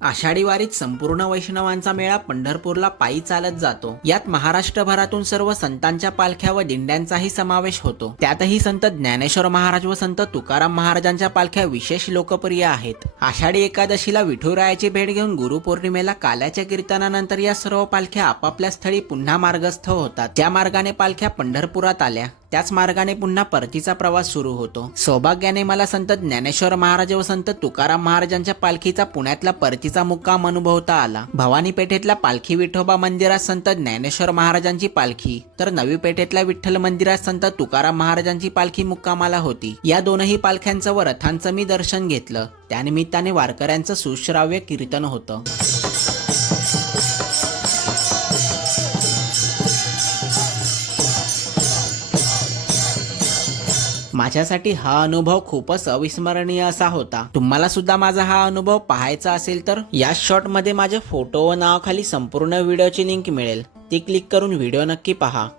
आषाढी वारीत संपूर्ण वैष्णवांचा मेळा पंढरपूरला पायी चालत जातो। यात महाराष्ट्रभरातून सर्व संतांच्या पालख्या व दिंड्यांचाही समावेश होतो। त्यातही संत ज्ञानेश्वर महाराज व संत तुकाराम महाराजांच्या पालख्या विशेष लोकप्रिय आहेत। आषाढी एकादशीला विठुरायाची भेट घेऊन गुरुपौर्णिमेला काल्याच्या कीर्तनानंतर या सर्व पालख्या आपापल्या स्थळी पुन्हा मार्गस्थ होतात। त्या मार्गाने पालख्या पंढरपुरात आल्या, त्याच मार्गाने पुन्हा परतीचा प्रवास सुरू होतो। सौभाग्याने मला संत ज्ञानेश्वर महाराज व संत तुकाराम महाराजांच्या पालखीचा पुण्यातला परतीचा मुक्काम अनुभवता आला। भवानी पेठेतल्या पालखी विठोबा मंदिरात संत ज्ञानेश्वर महाराजांची पालखी, तर नवी पेठेतल्या विठ्ठल मंदिरात संत तुकाराम महाराजांची पालखी मुक्कामाला होती। या दोनही पालख्यांचं व रथांचं मी दर्शन घेतलं। त्यानिमित्ताने वारकऱ्यांचं सुश्राव्य कीर्तन होतं। माझ्यासाठी हा अनुभव खूपच अविस्मरणीय असा होता। तुम्हाला सुद्धा माझा हा अनुभव पाहायचा असेल तर या शॉर्ट मध्ये माझे फोटो व नावाखाली संपूर्ण व्हिडिओची लिंक मिळेल, ती क्लिक करून व्हिडिओ नक्की पहा।